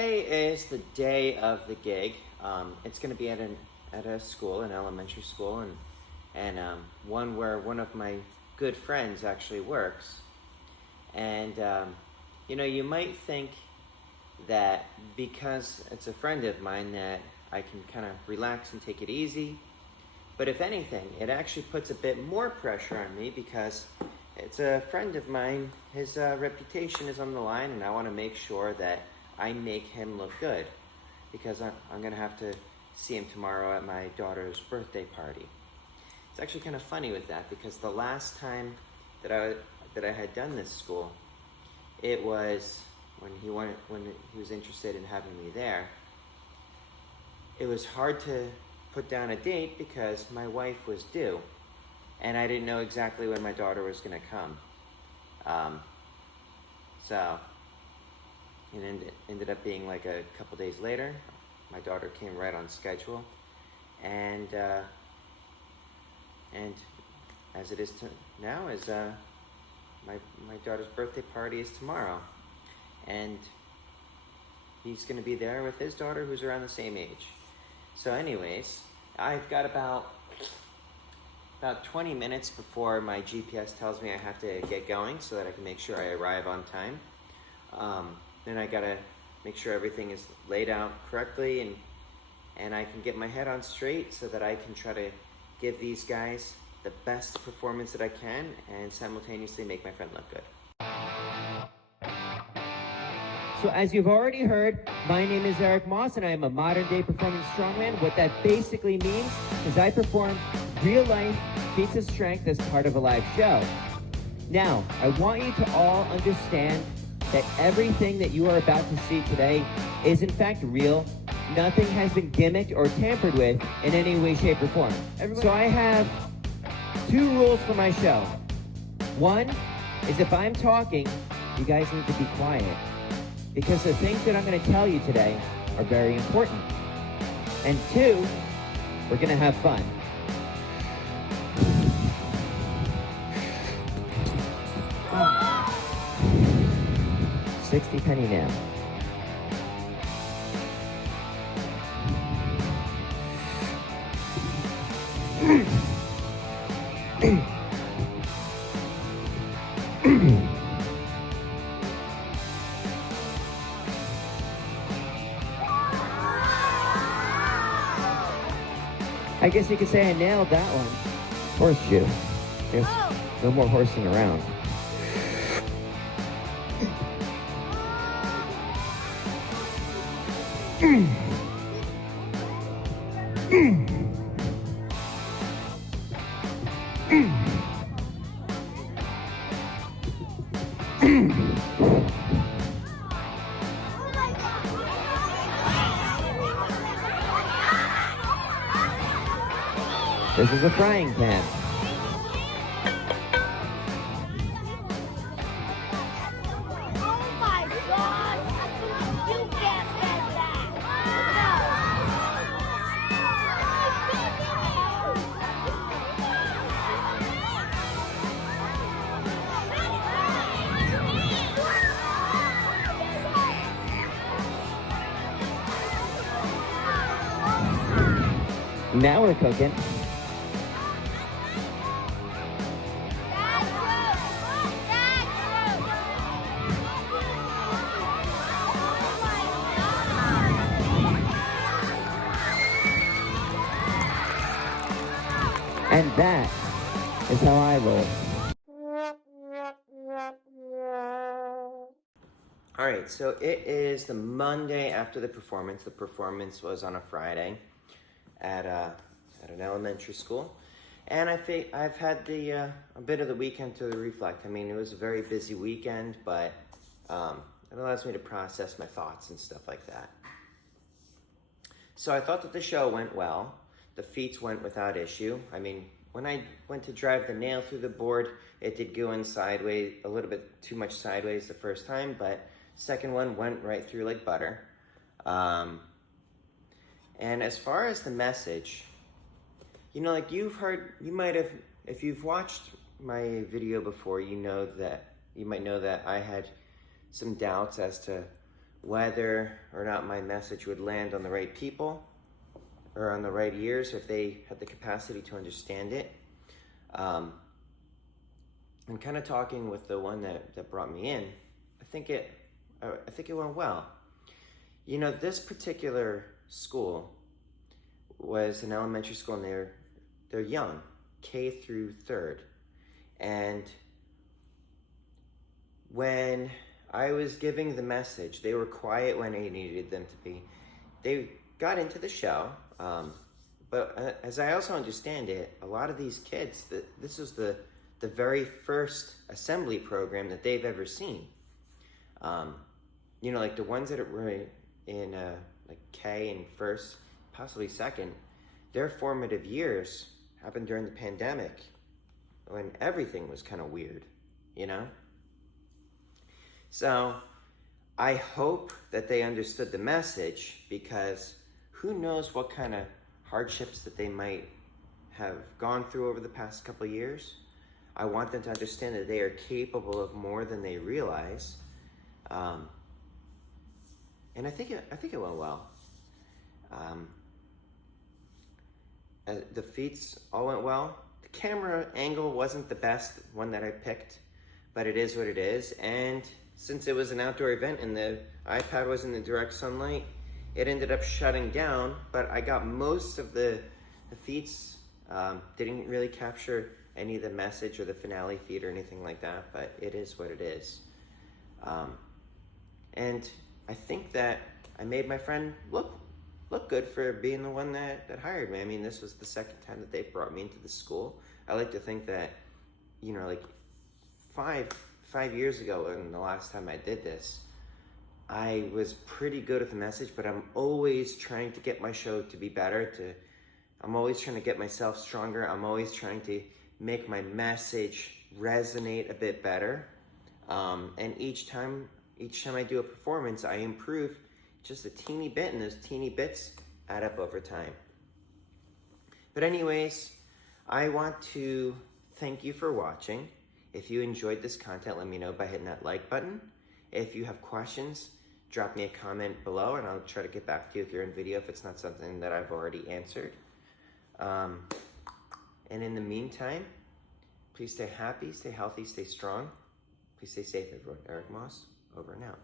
today is the day of the gig. It's going to be at a school, an elementary school, and one where one of my good friends actually works. And you might think that because it's a friend of mine that I can kind of relax and take it easy. But if anything, it actually puts a bit more pressure on me because it's a friend of mine. His reputation is on the line, and I want to make sure that I make him look good because I'm going to have to see him tomorrow at my daughter's birthday party. It's actually kind of funny with that because the last time that I had done this school, it was when he was interested in having me there. It was hard to put down a date because my wife was due, and I didn't know exactly when my daughter was going to come. So it ended up being like a couple days later. My daughter came right on schedule, and as it is now, my daughter's birthday party is tomorrow, and he's going to be there with his daughter, who's around the same age. So anyways, I've got about 20 minutes before my GPS tells me I have to get going so that I can make sure I arrive on time. Then I gotta make sure everything is laid out correctly and I can get my head on straight so that I can try to give these guys the best performance that I can and simultaneously make my friend look good. So as you've already heard, my name is Eric Moss and I am a modern day performance strongman. What that basically means is I perform real life feats of strength as part of a live show. Now, I want you to all understand that everything that you are about to see today is in fact real. Nothing has been gimmicked or tampered with in any way, shape, or form. So I have 2 rules for my show. One is if I'm talking, you guys need to be quiet, because the things that I'm going to tell you today are very important. And 2, we're going to have fun. $60 now. I guess you could say I nailed that one. Horseshoe. There's no more horsing around. This is a frying pan. Oh my God! You can't get that! Now we're cooking. And that is how I roll. All right, so it is the Monday after the performance. The performance was on a Friday at an elementary school, and I've had a bit of the weekend to reflect. I mean, it was a very busy weekend, but it allows me to process my thoughts and stuff like that. So I thought that the show went well. The feats went without issue. I mean, when I went to drive the nail through the board, it did go in sideways, a little bit too much sideways the first time, but second one went right through like butter. And as far as the message, like you might have, if you've watched my video before, you might know that I had some doubts as to whether or not my message would land on the right people or on the right ears, if they had the capacity to understand it. And kind of talking with the one that brought me in, I think it went well. You know, this particular school was an elementary school, and they're young, K through 3rd. And when I was giving the message, they were quiet when I needed them to be. They got into the show, but as I also understand it, a lot of these kids, this was the very first assembly program that they've ever seen. You know, like the ones that were in like K and 1st, possibly 2nd, their formative years happened during the pandemic when everything was kind of weird, you know? So I hope that they understood the message, because who knows what kind of hardships that they might have gone through over the past couple of years. I want them to understand that they are capable of more than they realize. And I think it went well. The feats all went well. The camera angle wasn't the best one that I picked, but it is what it is. And since it was an outdoor event and the iPad was in the direct sunlight, it ended up shutting down, but I got most of the feats. Didn't really capture any of the message or the finale feed or anything like that, but it is what it is. And I think that I made my friend look good for being the one that hired me. I mean, this was the 2nd time that they've brought me into the school. I like to think that, you know, like five years ago, and the last time I did this, I was pretty good at the message, but I'm always trying to get my show to be better. I'm always trying to get myself stronger. I'm always trying to make my message resonate a bit better. And each time I do a performance, I improve just a teeny bit, and those teeny bits add up over time. But anyways, I want to thank you for watching. If you enjoyed this content, let me know by hitting that like button. If you have questions, drop me a comment below, and I'll try to get back to you if you're in video, if it's not something that I've already answered. And in the meantime, please stay happy, stay healthy, stay strong. Please stay safe, everyone. Eric Moss, over and out.